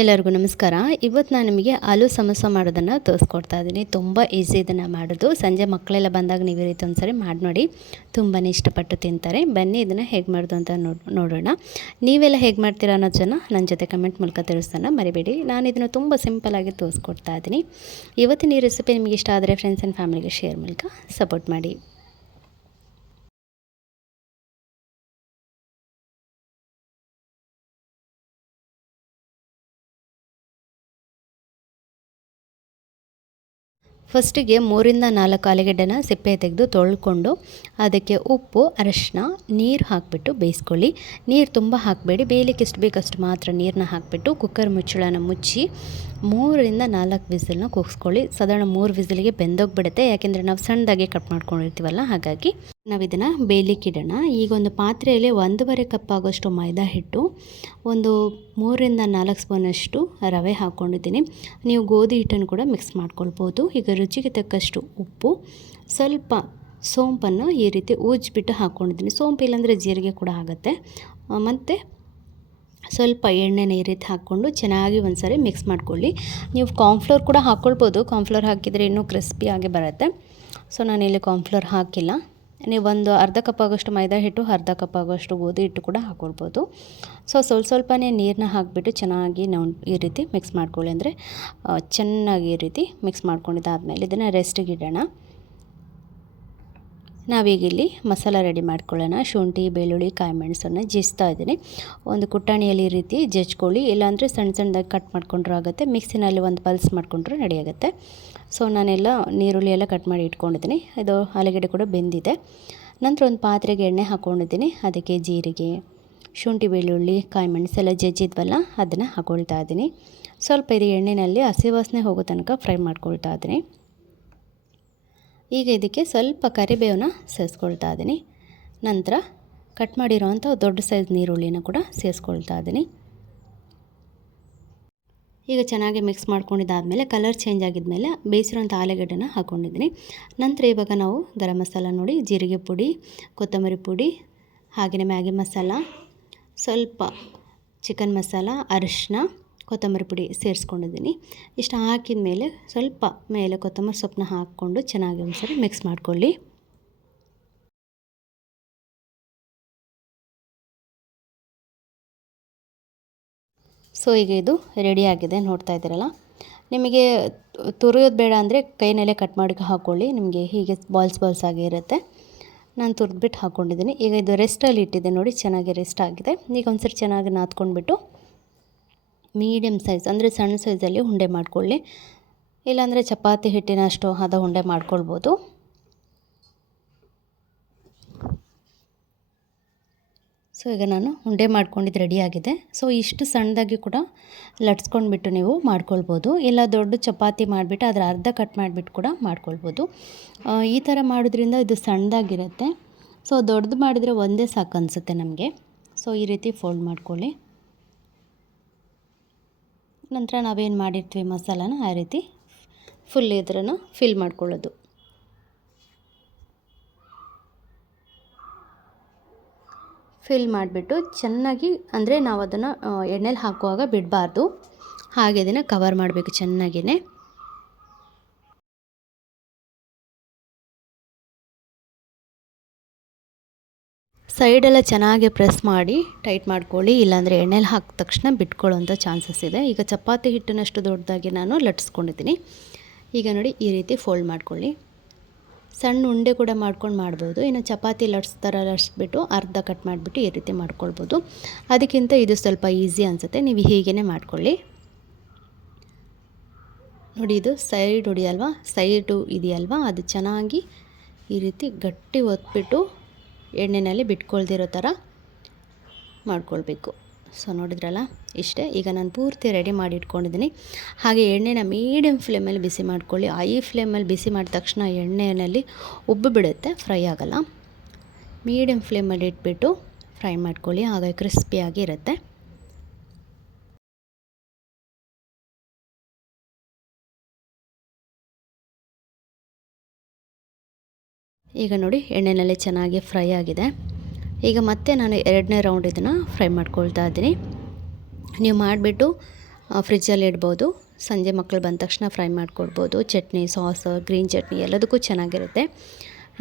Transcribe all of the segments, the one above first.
ಎಲ್ಲರಿಗೂ ನಮಸ್ಕಾರ. ಇವತ್ತು ನಾನು ನಿಮಗೆ ಆಲೂ ಸಮೋಸ ಮಾಡೋದನ್ನು ತೋರಿಸ್ಕೊಡ್ತಾ ಇದ್ದೀನಿ. ತುಂಬ ಈಸಿ ಇದನ್ನು ಮಾಡೋದು. ಸಂಜೆ ಮಕ್ಕಳೆಲ್ಲ ಬಂದಾಗ ನೀವು ಈ ರೀತಿ ಒಂದ್ಸರಿ ಮಾಡಿ ನೋಡಿ. ತುಂಬಾ ಇಷ್ಟಪಟ್ಟು ತಿಂತಾರೆ. ಬನ್ನಿ ಇದನ್ನು ಹೇಗೆ ಮಾಡೋದು ಅಂತ ನೋಡ್ ನೋಡೋಣ. ನೀವೆಲ್ಲ ಹೇಗೆ ಮಾಡ್ತೀರಾ ಅನ್ನೋ ಜನ ನನ್ನ ಜೊತೆ ಕಮೆಂಟ್ ಮೂಲಕ ತಿಳಿಸ್ತಾನೆ. ಮರಿಬೇಡಿ. ನಾನು ಇದನ್ನು ತುಂಬ ಸಿಂಪಲಾಗಿ ತೋರಿಸ್ಕೊಡ್ತಾ ಇದ್ದೀನಿ. ಇವತ್ತಿನ ಈ ರೆಸಿಪಿ ನಿಮಗೆ ಇಷ್ಟ ಆದರೆ ಫ್ರೆಂಡ್ಸ್ ಆ್ಯಂಡ್ ಫ್ಯಾಮಿಲಿಗೆ ಶೇರ್ ಮೂಲಕ ಸಪೋರ್ಟ್ ಮಾಡಿ. ಫಸ್ಟಿಗೆ ಮೂರಿಂದ ನಾಲ್ಕು ಆಲೂಗೆಡ್ಡೆನ ಸಿಪ್ಪೆ ತೆಗೆದು ತೊಳ್ಕೊಂಡು ಅದಕ್ಕೆ ಉಪ್ಪು ಅರಶಿನ ನೀರು ಹಾಕಿಬಿಟ್ಟು ಬೇಯಿಸ್ಕೊಳ್ಳಿ. ನೀರು ತುಂಬ ಹಾಕಬೇಡಿ. ಬೇಯಲಿಕ್ಕೆ ಎಷ್ಟು ಬೇಕಷ್ಟು ಮಾತ್ರ ನೀರನ್ನ ಹಾಕಿಬಿಟ್ಟು ಕುಕ್ಕರ್ ಮುಚ್ಚಳನ ಮುಚ್ಚಿ ಮೂರರಿಂದ ನಾಲ್ಕು ವಿಸಿಲ್ನ ಕೂಗಿಸ್ಕೊಳ್ಳಿ. ಸಾಧಾರಣ ಮೂರು ವಿಸಿಲಿಗೆ ಬೆಂದೋಗ್ಬಿಡುತ್ತೆ. ಯಾಕೆಂದರೆ ನಾವು ಸಣ್ಣದಾಗಿ ಕಟ್ ಮಾಡ್ಕೊಂಡಿರ್ತೀವಲ್ಲ, ಹಾಗಾಗಿ ನಾವು ಇದನ್ನು ಬೇಯಲಿಕ್ಕೆ ಇಡೋಣ ಈಗ ಒಂದು ಪಾತ್ರೆಯಲ್ಲಿ ಒಂದೂವರೆ ಕಪ್ ಆಗೋಷ್ಟು ಮೈದಾ ಹಿಟ್ಟು, ಒಂದು ಮೂರರಿಂದ ನಾಲ್ಕು ಸ್ಪೂನಷ್ಟು ರವೆ ಹಾಕ್ಕೊಂಡಿದ್ದೀನಿ. ನೀವು ಗೋಧಿ ಹಿಟ್ಟನ್ನು ಕೂಡ ಮಿಕ್ಸ್ ಮಾಡ್ಕೊಳ್ಬೋದು. ಈಗ ರುಚಿಗೆ ತಕ್ಕಷ್ಟು ಉಪ್ಪು, ಸ್ವಲ್ಪ ಸೋಂಪನ್ನು ಈ ರೀತಿ ಊಜ್ಬಿಟ್ಟು ಹಾಕ್ಕೊಂಡಿದ್ದೀನಿ. ಸೋಂಪು ಇಲ್ಲಾಂದರೆ ಜೀರಿಗೆ ಕೂಡ ಆಗುತ್ತೆ. ಮತ್ತು ಸ್ವಲ್ಪ ಎಣ್ಣೆ ನೀರಿದ್ದು ಹಾಕ್ಕೊಂಡು ಚೆನ್ನಾಗಿ ಒಂದ್ಸರಿ ಸಾರಿ ಮಿಕ್ಸ್ ಮಾಡ್ಕೊಳ್ಳಿ. ನೀವು ಕಾರ್ನ್ಫ್ಲೋರ್ ಕೂಡ ಹಾಕ್ಕೊಳ್ಬೋದು. ಕಾರ್ನ್ಫ್ಲೋರ್ ಹಾಕಿದರೆ ಇನ್ನೂ ಕ್ರಿಸ್ಪಿಯಾಗಿ ಬರುತ್ತೆ. ಸೊ ನಾನಿಲ್ಲಿ ಕಾರ್ನ್ಫ್ಲೋರ್ ಹಾಕಿಲ್ಲ. ನೀವು ಒಂದು ಅರ್ಧ ಕಪ್ ಆಗೋಷ್ಟು ಮೈದಾ ಹಿಟ್ಟು, ಅರ್ಧ ಕಪ್ ಆಗೋಷ್ಟು ಗೋಧಿ ಹಿಟ್ಟು ಕೂಡ ಹಾಕ್ಕೊಳ್ಬೋದು. ಸೊ ಸ್ವಲ್ಪ ಸ್ವಲ್ಪನೇ ನೀರನ್ನ ಹಾಕಿಬಿಟ್ಟು ಚೆನ್ನಾಗಿ ನಾವು ಈ ರೀತಿ ಮಿಕ್ಸ್ ಮಾಡ್ಕೊಳ್ಳಿ. ಅಂದರೆ ಚೆನ್ನಾಗಿ ಈ ರೀತಿ ಮಿಕ್ಸ್ ಮಾಡ್ಕೊಂಡಿದ್ದಾದಮೇಲೆ ಇದನ್ನು ರೆಸ್ಟಿಗೆ ಇಡೋಣ. ನಾವೀಗ ಇಲ್ಲಿ ಮಸಾಲ ರೆಡಿ ಮಾಡ್ಕೊಳ್ಳೋಣ. ಶುಂಠಿ, ಬೆಳ್ಳುಳ್ಳಿ, ಕಾಯಿ ಮೆಣಸನ್ನು ಜಜ್ತಾ ಇದ್ದೀನಿ. ಒಂದು ಕುಟ್ಟಾಣಿಯಲ್ಲಿ ಈ ರೀತಿ ಜಜ್ಕೊಳ್ಳಿ. ಇಲ್ಲಾಂದರೆ ಸಣ್ಣ ಸಣ್ಣದಾಗಿ ಕಟ್ ಮಾಡ್ಕೊಂಡ್ರೂ ಆಗುತ್ತೆ. ಮಿಕ್ಸಿನಲ್ಲಿ ಒಂದು ಪಲ್ಸ್ ಮಾಡಿಕೊಂಡ್ರೂ ನಡೆಯಾಗುತ್ತೆ ಸೊ, ನಾನೆಲ್ಲ ನೀರುಳ್ಳಿ ಎಲ್ಲ ಕಟ್ ಮಾಡಿ ಇಟ್ಕೊಂಡಿದ್ದೀನಿ. ಇದು ಆಲೂಗಡ್ಡೆ ಕೂಡ ಬೆಂದಿದೆ. ನಂತರ ಒಂದು ಪಾತ್ರೆಗೆ ಎಣ್ಣೆ ಹಾಕ್ಕೊಂಡಿದ್ದೀನಿ ಅದಕ್ಕೆ ಜೀರಿಗೆ, ಶುಂಠಿ, ಬೆಳ್ಳುಳ್ಳಿ, ಕಾಯಿ ಮೆಣಸೆಲ್ಲ ಜಜ್ಜಿದ್ವಲ್ಲ, ಅದನ್ನು ಹಾಕ್ಕೊಳ್ತಾ ಇದ್ದೀನಿ. ಸ್ವಲ್ಪ ಇದು ಎಣ್ಣೆಯಲ್ಲಿ ಹಸಿ ವಾಸನೆ ಹೋಗೋ ತನಕ ಫ್ರೈ ಮಾಡ್ಕೊಳ್ತಾ ಇದ್ದೀನಿ. ಈಗ ಇದಕ್ಕೆ ಸ್ವಲ್ಪ ಕರಿಬೇವನ್ನ ಸೇರಿಸ್ಕೊಳ್ತಾ ಇದ್ದೀನಿ. ನಂತರ ಕಟ್ ಮಾಡಿರೋವಂಥ ದೊಡ್ಡ ಸೈಜ್ ನೀರುಳ್ಳಿನ ಕೂಡ ಸೇರಿಸ್ಕೊಳ್ತಾ ಇದ್ದೀನಿ. ಈಗ ಚೆನ್ನಾಗಿ ಮಿಕ್ಸ್ ಮಾಡ್ಕೊಂಡಿದ್ದಾದಮೇಲೆ ಕಲರ್ ಚೇಂಜ್ ಆಗಿದ್ಮೇಲೆ ಬೇಯಿಸಿರೋಂಥ ಆಲೂಗಡ್ಡೆನ ಹಾಕ್ಕೊಂಡಿದ್ದೀನಿ ನಂತರ ಇವಾಗ ನಾವು ಗರಂ ಮಸಾಲ ನೋಡಿ, ಜೀರಿಗೆ ಪುಡಿ, ಕೊತ್ತಂಬರಿ ಪುಡಿ ಹಾಗೆಯೇ ಮ್ಯಾಗಿ ಮಸಾಲ, ಸ್ವಲ್ಪ ಚಿಕನ್ ಮಸಾಲ ಅರಿಶಿನ ಕೊತ್ತಂಬರಿ ಪುಡಿ ಸೇರಿಸ್ಕೊಂಡಿದ್ದೀನಿ. ಇಷ್ಟು ಹಾಕಿದ ಮೇಲೆ ಸ್ವಲ್ಪ ಮೇಲೆ ಕೊತ್ತಂಬರಿ ಸೊಪ್ಪನ್ನ ಹಾಕ್ಕೊಂಡು ಚೆನ್ನಾಗಿ ಒಂದ್ಸರಿ ಮಿಕ್ಸ್ ಮಾಡ್ಕೊಳ್ಳಿ. ಸೊ ಈಗ ಇದು ರೆಡಿಯಾಗಿದೆ ನೋಡ್ತಾ ಇದ್ದೀರಲ್ಲ? ನಿಮಗೆ ತುರಿಯೋದು ಬೇಡ ಅಂದರೆ ಕೈನಲ್ಲೇ ಕಟ್ ಮಾಡಿ ಹಾಕ್ಕೊಳ್ಳಿ ನಿಮಗೆ ಹೀಗೆ ಬಾಲ್ಸ್ ಬಾಲ್ಸ್ ಆಗಿ ಇರುತ್ತೆ. ನಾನು ತುರಿದ್ಬಿಟ್ಟು ಹಾಕ್ಕೊಂಡಿದ್ದೀನಿ ಈಗ ಇದು ರೆಸ್ಟಲ್ಲಿ ಇಟ್ಟಿದ್ದೆ ನೋಡಿ, ಚೆನ್ನಾಗಿ ರೆಸ್ಟ್ ಆಗಿದೆ. ಈಗ ಒಂದ್ಸರಿ ಚೆನ್ನಾಗಿ ನಾದ್ಕೊಂಡ್ಬಿಟ್ಟು ಮೀಡಿಯಮ್ ಸೈಜ್, ಅಂದರೆ ಸಣ್ಣ ಸೈಜಲ್ಲಿ ಉಂಡೆ ಮಾಡ್ಕೊಳ್ಳಿ. ಇಲ್ಲಾಂದರೆ ಚಪಾತಿ ಹಿಟ್ಟಿನಷ್ಟು ಆದ ಉಂಡೆ ಮಾಡ್ಕೊಳ್ಬೋದು. ಸೊ ಈಗ ನಾನು ಉಂಡೆ ಮಾಡ್ಕೊಂಡಿದ್ದು ರೆಡಿಯಾಗಿದೆ ಸೊ ಇಷ್ಟು ಸಣ್ಣದಾಗಿ ಕೂಡ ಲಟ್ಸ್ಕೊಂಡ್ಬಿಟ್ಟು ನೀವು ಮಾಡ್ಕೊಳ್ಬೋದು. ಇಲ್ಲ ದೊಡ್ಡ ಚಪಾತಿ ಮಾಡಿಬಿಟ್ಟು ಅದರ ಅರ್ಧ ಕಟ್ ಮಾಡಿಬಿಟ್ಟು ಕೂಡ ಮಾಡ್ಕೊಳ್ಬೋದು. ಈ ಥರ ಮಾಡೋದ್ರಿಂದ ಇದು ಸಣ್ಣದಾಗಿರುತ್ತೆ. ಸೊ ದೊಡ್ಡದು ಮಾಡಿದರೆ ಒಂದೇ ಸಾಕು ಅನಿಸುತ್ತೆ ನಮಗೆ. ಸೊ ಈ ರೀತಿ ಫೋಲ್ಡ್ ಮಾಡ್ಕೊಳ್ಳಿ. ನಂತರ ನಾವೇನು ಮಾಡಿರ್ತೀವಿ ಮಸಾಲಾನ, ಆ ರೀತಿ ಫುಲ್ ಇದ್ರೂ ಫಿಲ್ ಮಾಡ್ಕೊಳ್ಳೋದು. ಫಿಲ್ ಮಾಡಿಬಿಟ್ಟು ಚೆನ್ನಾಗಿ, ಅಂದರೆ ನಾವು ಅದನ್ನು ಎಣ್ಣೆಲಿ ಹಾಕುವಾಗ ಬಿಡಬಾರ್ದು. ಹಾಗೆ ಅದನ್ನು ಕವರ್ ಮಾಡಬೇಕು ಚೆನ್ನಾಗಿಯೇ ಸೈಡೆಲ್ಲ ಚೆನ್ನಾಗಿ ಪ್ರೆಸ್ ಮಾಡಿ ಟೈಟ್ ಮಾಡ್ಕೊಳ್ಳಿ, ಇಲ್ಲಾಂದರೆ ಎಣ್ಣೆಲಿ ಹಾಕಿದ ತಕ್ಷಣ ಬಿಟ್ಕೊಳ್ಳೋಂಥ ಚಾನ್ಸಸ್ ಇದೆ. ಈಗ ಚಪಾತಿ ಹಿಟ್ಟಿನಷ್ಟು ದೊಡ್ಡದಾಗಿ ನಾನು ಲಟ್ಸ್ಕೊಂಡಿದ್ದೀನಿ. ಈಗ ನೋಡಿ ಈ ರೀತಿ ಫೋಲ್ಡ್ ಮಾಡ್ಕೊಳ್ಳಿ. ಸಣ್ಣ ಉಂಡೆ ಕೂಡ ಮಾಡ್ಕೊಂಡು ಮಾಡ್ಬೋದು. ಇನ್ನು ಚಪಾತಿ ಲಟ್ಸ್ ಥರ ಲಟ್ಸ್ಬಿಟ್ಟು ಅರ್ಧ ಕಟ್ ಮಾಡಿಬಿಟ್ಟು ಈ ರೀತಿ ಮಾಡ್ಕೊಳ್ಬೋದು. ಅದಕ್ಕಿಂತ ಇದು ಸ್ವಲ್ಪ ಈಸಿ ಅನಿಸುತ್ತೆ. ನೀವು ಹೀಗೇ ಮಾಡ್ಕೊಳ್ಳಿ. ನೋಡಿ ಇದು ಸೈಡ್ ಹೊಡಿಯಲ್ವಾ ಸೈಡು ಇದೆಯಲ್ವಾ? ಅದು ಚೆನ್ನಾಗಿ ಈ ರೀತಿ ಗಟ್ಟಿ ಒತ್ಬಿಟ್ಟು ಎಣ್ಣೆಯಲ್ಲಿ ಬಿಟ್ಕೊಳ್ದಿರೋ ಥರ ಮಾಡ್ಕೊಳ್ಬೇಕು. ಸೊ ನೋಡಿದ್ರಲ್ಲ? ಇಷ್ಟೇ. ಈಗ ನಾನು ಪೂರ್ತಿ ರೆಡಿ ಮಾಡಿ ಇಟ್ಕೊಂಡಿದ್ದೀನಿ. ಹಾಗೆ ಎಣ್ಣೆನ ಮೀಡಿಯಮ್ ಫ್ಲೇಮಲ್ಲಿ ಬಿಸಿ ಮಾಡ್ಕೊಳ್ಳಿ. ಐ ಫ್ಲೇಮಲ್ಲಿ ಬಿಸಿ ಮಾಡಿದ ತಕ್ಷಣ ಎಣ್ಣೆಯಲ್ಲಿ ಉಬ್ಬು ಬಿಡುತ್ತೆ ಫ್ರೈ ಆಗೋಲ್ಲ. ಮೀಡಿಯಮ್ ಫ್ಲೇಮಲ್ಲಿ ಇಟ್ಬಿಟ್ಟು ಫ್ರೈ ಮಾಡ್ಕೊಳ್ಳಿ. ಹಾಗೆ ಕ್ರಿಸ್ಪಿಯಾಗಿ ಇರುತ್ತೆ. ಈಗ ನೋಡಿ ಎಣ್ಣೆಯಲ್ಲಿ ಚೆನ್ನಾಗಿ ಫ್ರೈ ಆಗಿದೆ. ಈಗ ಮತ್ತೆ ನಾನು ಎರಡನೇ ರೌಂಡ್ ಇದನ್ನು ಫ್ರೈ ಮಾಡ್ಕೊಳ್ತಾ ಇದ್ದೀನಿ. ನೀವು ಮಾಡಿಬಿಟ್ಟು ಫ್ರಿಜ್ಜಲ್ಲಿ ಇಡ್ಬೋದು. ಸಂಜೆ ಮಕ್ಕಳು ಬಂದ ತಕ್ಷಣ ಫ್ರೈ ಮಾಡಿಕೊಡ್ಬೋದು ಚಟ್ನಿ, ಸಾಸ್ ಗ್ರೀನ್ ಚಟ್ನಿ ಎಲ್ಲದಕ್ಕೂ ಚೆನ್ನಾಗಿರುತ್ತೆ.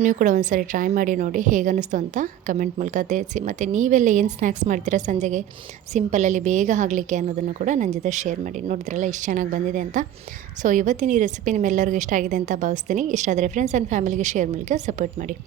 ನೀವು ಕೂಡ ಒಂದು ಟ್ರೈ ಮಾಡಿ ನೋಡಿ ಹೇಗೆ ಅನ್ನಿಸ್ತು ಅಂತ ಕಮೆಂಟ್ ಮೂಲಕ ತಿಳಿಸಿ. ಮತ್ತು ನೀವೆಲ್ಲ ಏನು ಸ್ನ್ಯಾಕ್ಸ್ ಮಾಡ್ತೀರಾ ಸಂಜೆಗೆ? ಸಿಂಪಲಲ್ಲಿ ಬೇಗ ಆಗಲಿಕ್ಕೆ ಅನ್ನೋದನ್ನು ಕೂಡ ನನ್ನ ಜೊತೆ ಶೇರ್ ಮಾಡಿ. ನೋಡಿದ್ರಲ್ಲ ಇಷ್ಟು ಚೆನ್ನಾಗಿ ಬಂದಿದೆ ಅಂತ. ಸೊ ಇವತ್ತಿನ ಈ ರೆಸಿಪಿ ನಿಮ್ಮೆಲ್ಲರಿಗೂ ಇಷ್ಟ ಆಗಿದೆ ಅಂತ ಭಾವಿಸ್ತೀನಿ. ಇಷ್ಟ ಆದರೆ ಫ್ರೆಂಡ್ಸ್ ಆ್ಯಂಡ್ ಫ್ಯಾಮಿಲಿಗೆ ಶೇರ್ ಮೂಲಕ ಸಪೋರ್ಟ್ ಮಾಡಿ.